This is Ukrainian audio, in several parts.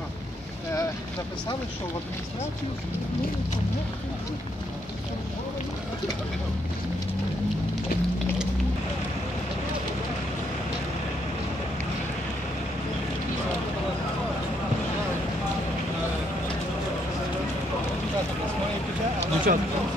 що е, написали, що в адміністрацію змінили Дівчат.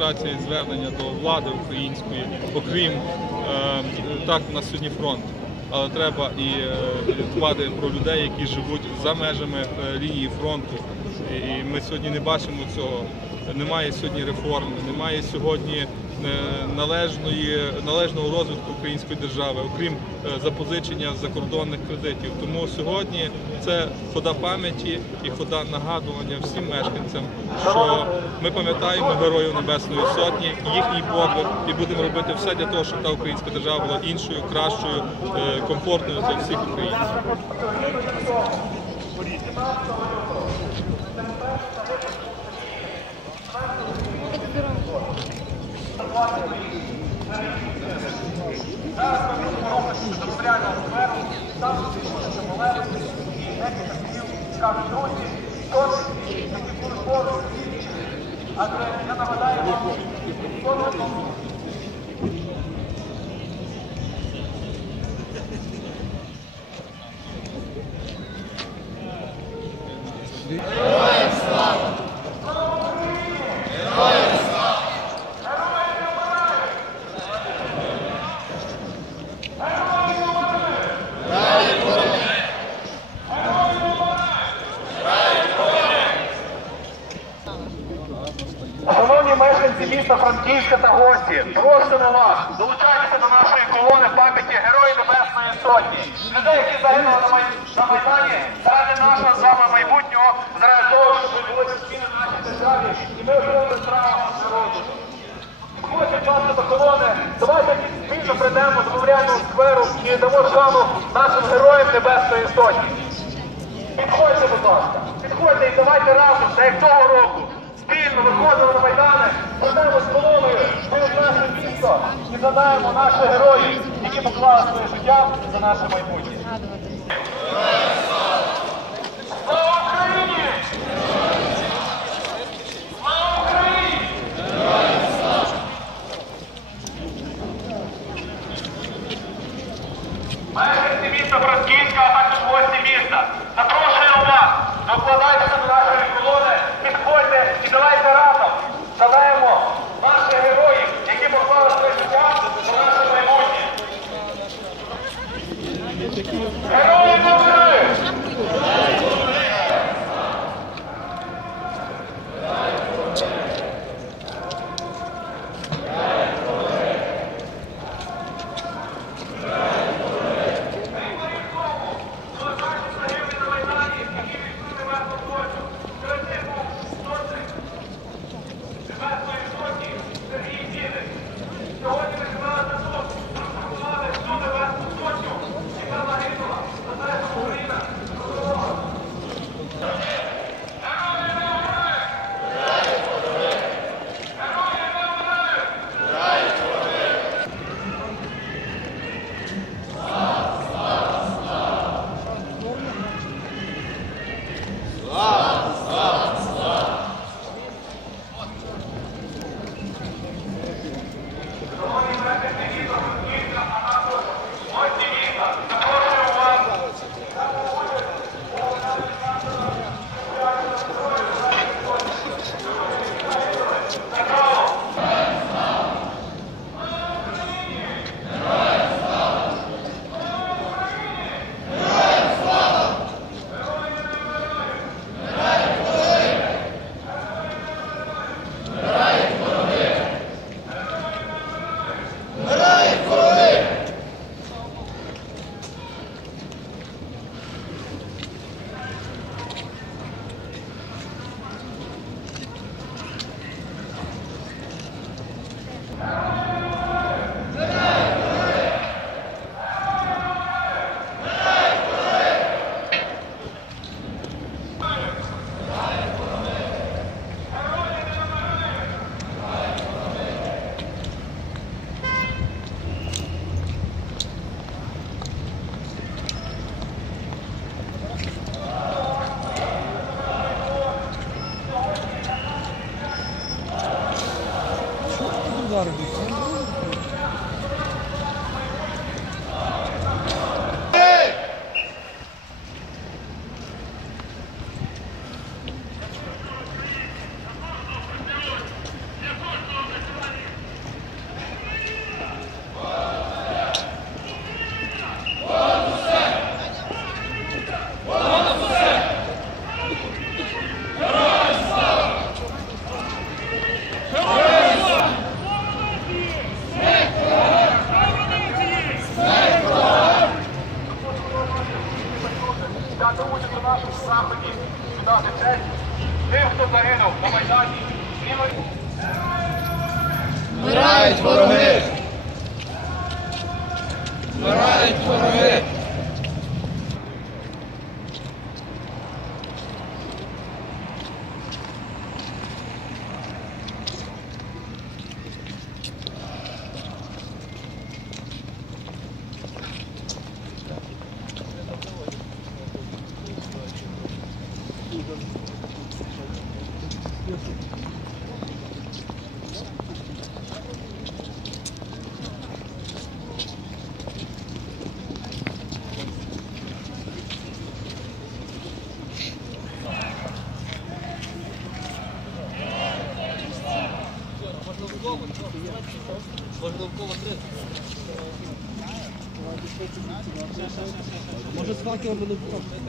Демонстрація звернення до влади української, окрім е, так, у нас сьогодні фронт. Але треба і е, дбати про людей, які живуть за межами е, лінії фронту. І ми сьогодні не бачимо цього. Немає сьогодні реформ, немає сьогодні належної, належного розвитку української держави, окрім е, запозичення закордонних кредитів. Тому сьогодні це хода пам'яті і хода нагадування всім мешканцям, що ми пам'ятаємо героїв Небесної Сотні, їхній подвиг, і будемо робити все для того, щоб та українська держава була іншою, кращою, е, комфортною для всіх українців. Скажуть, друзі, які такі службові? Адже я нагадаю вам, хто не Шановні мешканці міста Франківська та гості, просимо вас, долучайтеся до нашої колони пам'яті Героїв Небесної Сотні, людей, які загинули на Май- на Майдані заради нашого з вами майбутнього, заради того, щоб ми були спільні в нашій державі, і ми отримали право народу. Хоче часто до колони, давайте спільно прийдемо до меморіального скверу і дамо шану нашим героям Небесної Сотні. Підходьте, будь ласка, підходьте і давайте разом, так як цього року, спільно виходимо на Майдани, пройдемо з колоною через наше місто. І згадаємо наших героїв, які поклали своє життя за наше майбутнє. Мешканці міста Франківська, а також гості міста. Запрошуємо вас, докладайтеся Belki orada da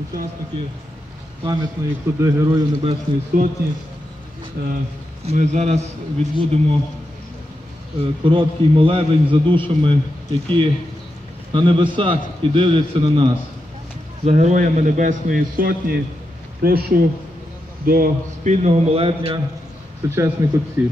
учасники пам'ятної ходи Героїв Небесної Сотні. Е, Ми зараз відбудемо е, короткий молебень за душами, які на небесах і дивляться на нас. За героями Небесної Сотні прошу до спільного молебня сучасних отців.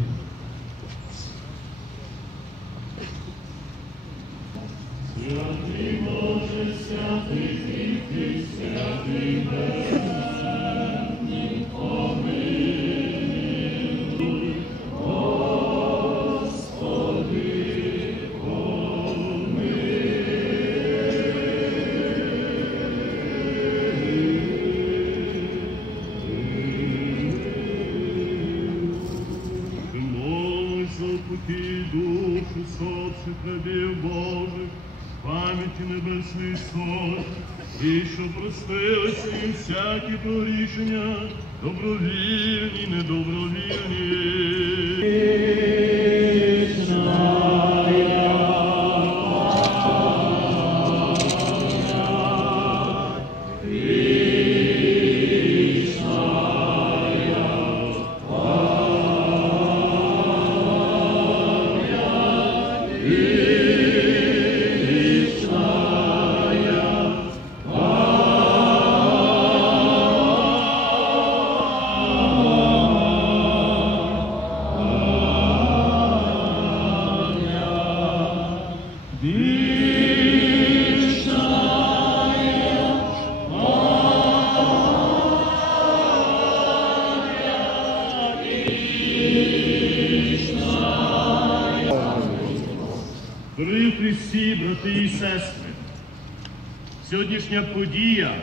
Сьогоднішня подія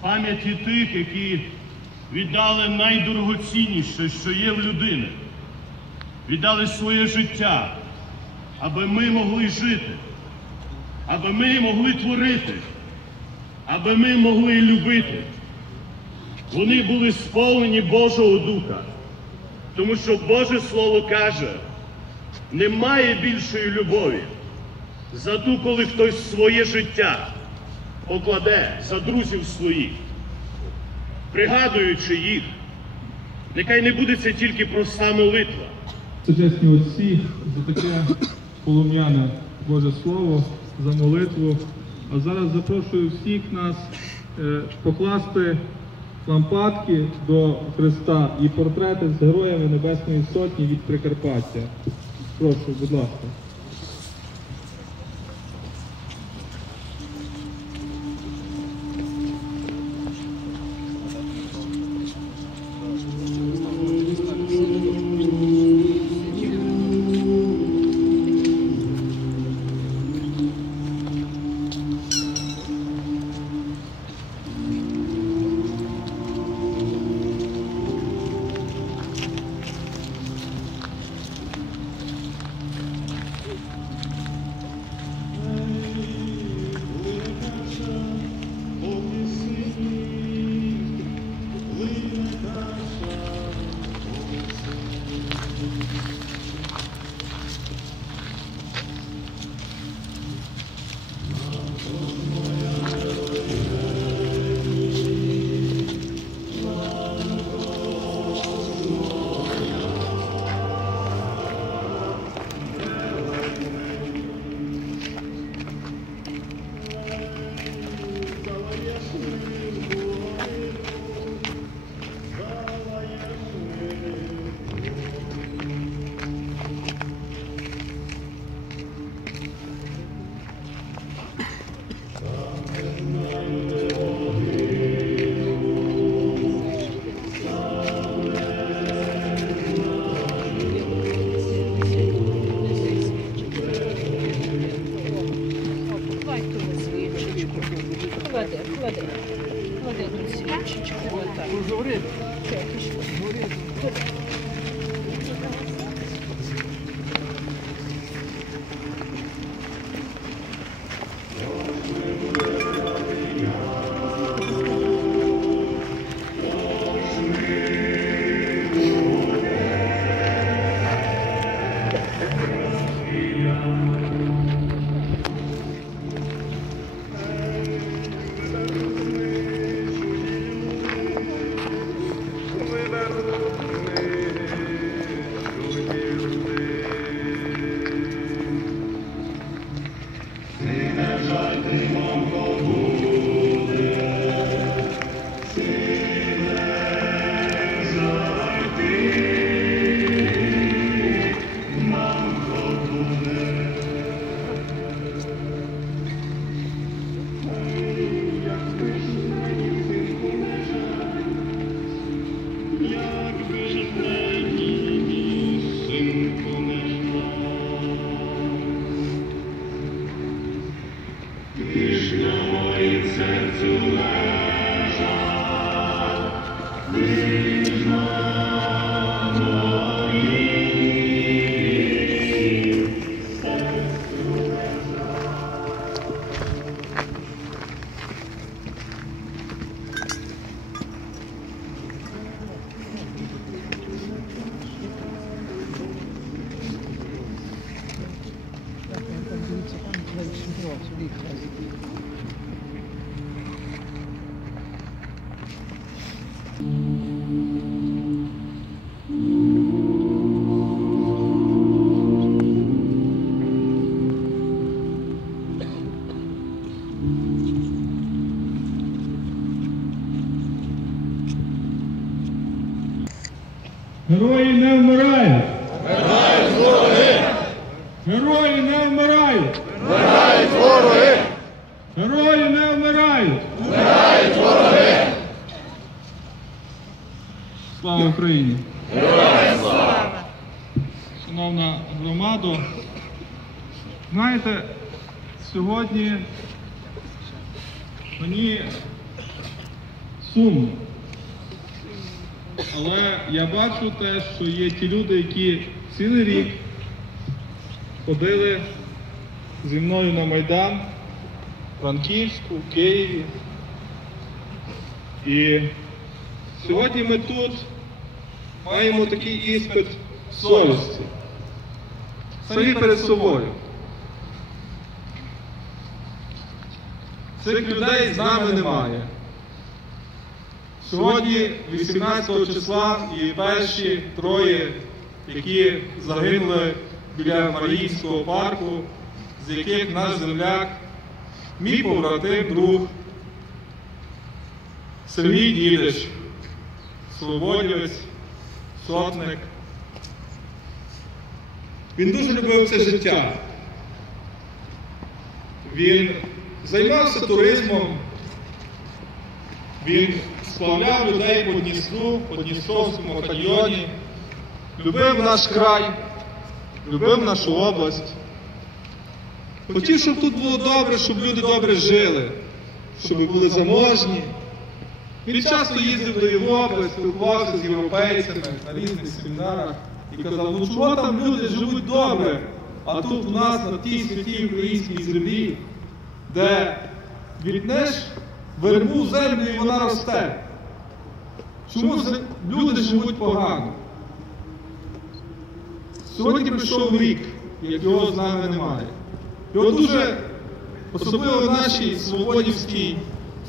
пам'яті тих, які віддали найдорогоцінніше, що є в людини, віддали своє життя, аби ми могли жити, аби ми могли творити, аби ми могли любити. Вони були сповнені Божого Духа, тому що Боже Слово каже, немає більшої любові за ту, коли хтось своє життя покладе за друзів своїх, пригадуючи їх, нехай не буде це тільки проста молитва. Сучасні отці за таке полум'яне Боже Слово, за молитву. А зараз запрошую всіх нас е, покласти лампадки до Христа і портрети з героями Небесної Сотні від Прикарпаття. Прошу, будь ласка. Клади, клади. Клади тут свічечку. Отак. Чекишку. Знаєте, сьогодні мені сумно. Але я бачу те, що є ті люди, які цілий рік ходили зі мною на Майдан, в Франківську, в Києві. І сьогодні ми тут маємо такий іспит совісті. Самі перед собою. Цих людей з нами немає. Сьогодні, 18 числа, і перші троє, які загинули біля Маріїнського парку, з яких наш земляк, мій побратим, друг Сергій Дідиш, свободівець, сотник. Він дуже любив це життя. Він займався туризмом, він сплавляв людей по Дністру, по Дністровському каньйоні, любив наш край, любив нашу область. Хотів, щоб тут було добре, щоб люди добре жили, щоб були заможні. Він часто їздив до Європи, спілкувався з європейцями на різних семінарах і казав, ну чого там люди живуть добре, а тут у нас на тій святій українській землі, де віднеш вербу землю і вона росте. Чому люди живуть погано? Сьогодні прийшов рік, як його з нами немає. Його дуже, особливо в нашій свободівській,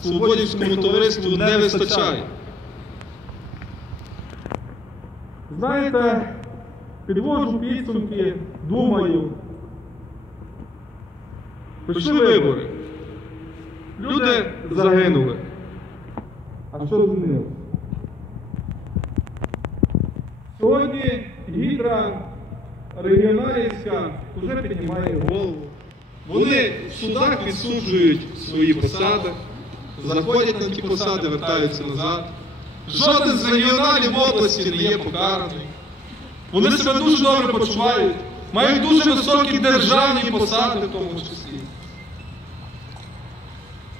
свободівському товариству не вистачає. Знаєте, підводжу підсумки, думаю. Прийшли вибори. Люди загинули. А що змінилося? Сьогодні гідра регіоналівська вже піднімає голову. Вони в судах відсуджують свої посади, заходять на ті посади, вертаються назад. Жоден з регіоналів в області не є покараний. Вони себе дуже добре почувають, мають дуже високі державні посади в тому числі.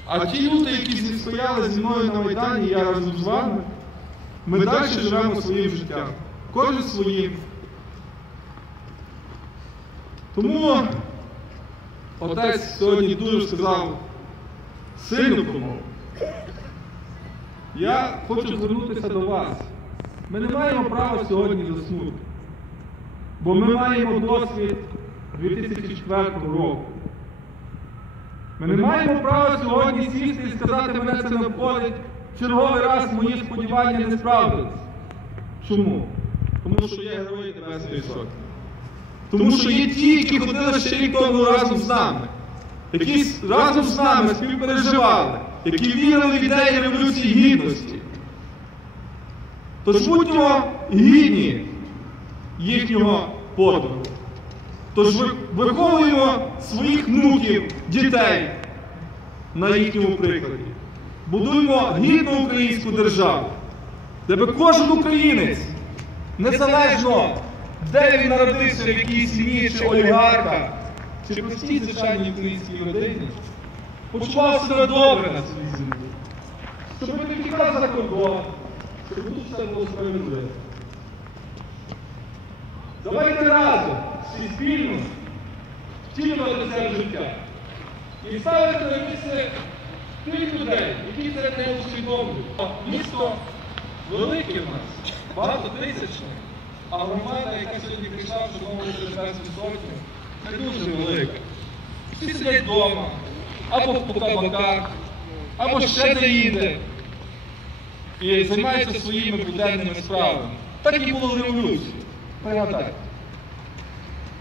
А ті люди, які стояли зі мною на Майдані, я разом з вами, ми далі живемо своїм життям. Кожен своїм. Тому отець сьогодні дуже сказав сильну промову. Я хочу звернутися до вас. Ми не маємо права сьогодні заснути. Бо ми маємо досвід 2004 року. Ми не маємо права сьогодні сісти і сказати, мене це не входить. Черговий раз мої сподівання не справдились. Чому? Тому що є герої Небесної Сотні. Тому що є ті, які ходили ще рік тому разом з нами, які разом з нами співпереживали, які вірили в ідеї Революції Гідності. Тож будьмо гідні їхнього подвигу. Тож ви- виховуємо своїх внуків, дітей на їхньому прикладі. Будуємо гідну українську державу, де би кожен українець, незалежно де він народився, в якій сім'ї чи олігарха, чи простій звичайній українській родині, почував себе добре на своїй землі. Щоб не тікав за кордон, щоб тут все було справедливо. Давайте разом, всі спільно, втілювати це в життя. І ставити на місце тих людей, які це не усвідомлюють. Місто велике в нас, багатотисячне, а громада, яка сьогодні прийшла вшановувати Небесну Сотню, не дуже велика. Всі сидять вдома, або по кабаках, або ще де-інде. І займаються своїми буденними справами. Так і було в революції. Пригадайте.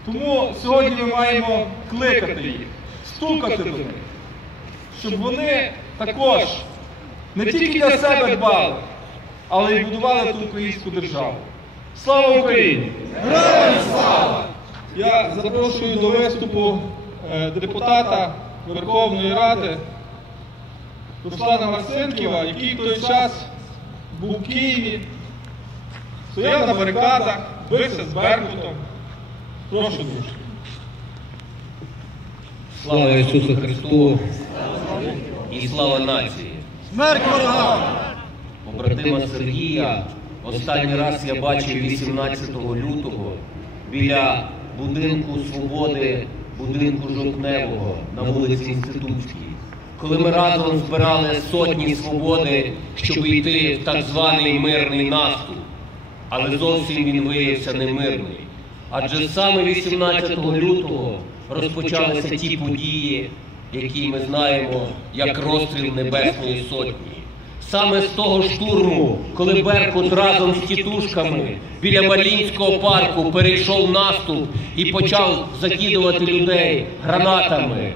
Тому сьогодні ми маємо кликати їх, стукати до них, щоб вони також не тільки для себе дбали, але й будували ту українську державу. Слава Україні! Героям слава! Я запрошую до виступу е, депутата Верховної Ради Руслана Марсенківа, який в той час був в Києві, стояв на барикадах, бився з Беркутом. Прошу дуже. Слава Ісусу Христу і слава нації. Смерть ворогам! Побратима Сергія останній раз я бачив 18 лютого біля будинку Свободи, будинку Жовтневого на вулиці Інститутській. Коли ми разом збирали сотні свободи, щоб йти в так званий мирний наступ. Але зовсім він виявився немирний. Адже саме 18 лютого розпочалися ті події, які ми знаємо як розстріл Небесної Сотні. Саме з того штурму, коли Беркут разом з тітушками біля Малінського парку перейшов наступ і почав закидувати людей гранатами.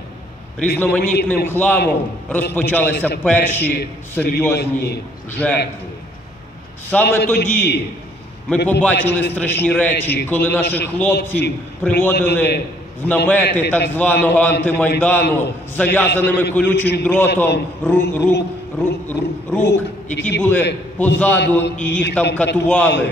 різноманітним хламом розпочалися перші серйозні жертви. Саме тоді ми побачили страшні речі, коли наших хлопців приводили в намети так званого антимайдану з зав'язаними колючим дротом рук, рук, рук, які були позаду і їх там катували.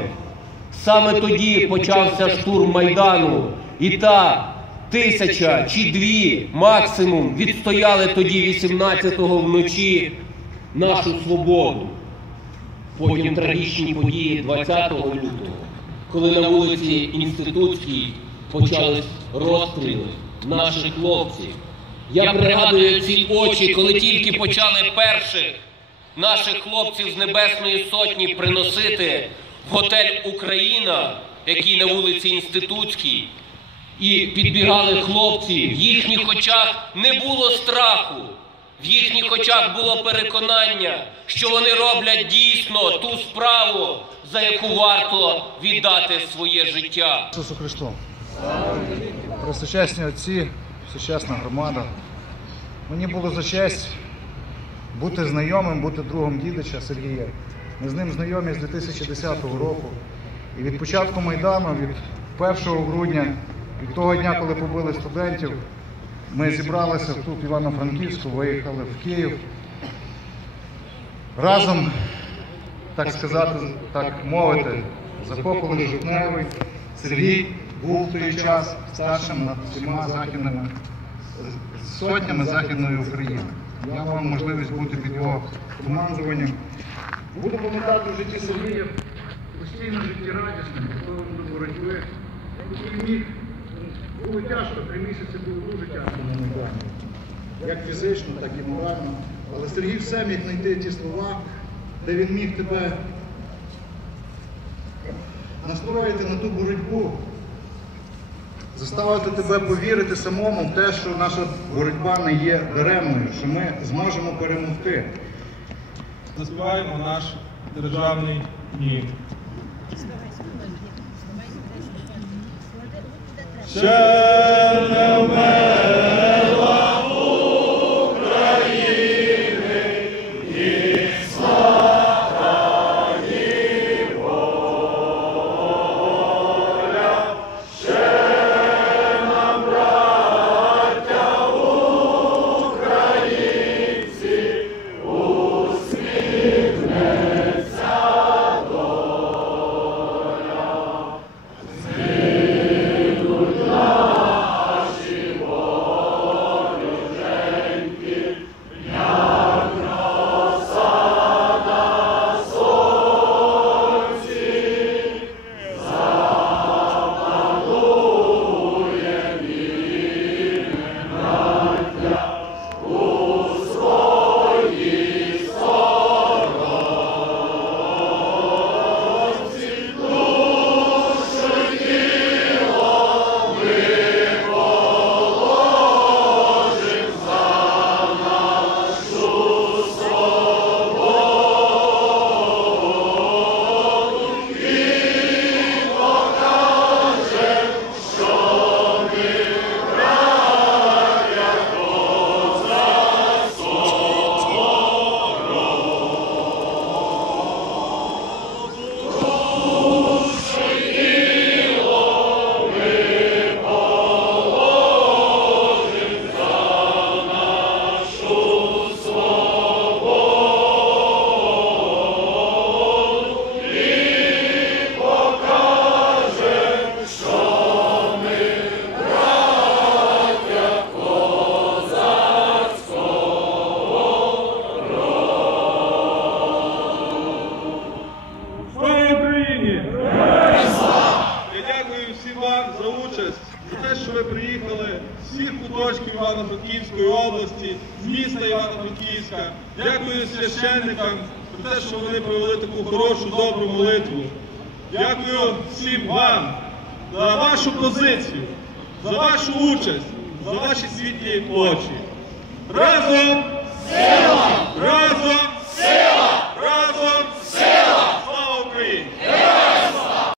Саме тоді почався штурм Майдану, і та тисяча чи дві максимум відстояли тоді 18-го вночі нашу свободу. Потім трагічні події 20 лютого, коли на вулиці Інститутській почались розстріли наших хлопців. Я пригадую ці очі, коли тільки почали перших наших хлопців з Небесної Сотні приносити в готель Україна, який на вулиці Інститутській, і підбігали хлопці. В їхніх очах не було страху. В їхніх очах було переконання, що вони роблять дійсно ту справу, за яку варто віддати своє життя. Ісусу Христу. Пресвященні отці, сучасна громада. Мені було за честь бути знайомим, бути другом дідича Сергія. Ми з ним знайомі з 2010 року. І від початку Майдану, від 1 грудня, від того дня, коли побили студентів, ми зібралися тут в Івано-Франківську, виїхали в Київ. Разом, так сказати, так мовити, захопили Жовтневий. Сергій був в той час старшим над всіма західними сотнями Західної України. Я мав можливість бути під його командуванням. Буду пам'ятати в житті Сергія постійно життєрадісним, готовим до боротьби. Який міг, було тяжко, три місяці було дуже тяжко на Майдані. Як фізично, так і морально. Але Сергій все міг знайти ті слова, де він міг тебе настроїти на ту боротьбу, заставити тебе повірити самому в те, що наша боротьба не є даремною, що ми зможемо перемогти. Заспіваємо наш державний гімн. Ще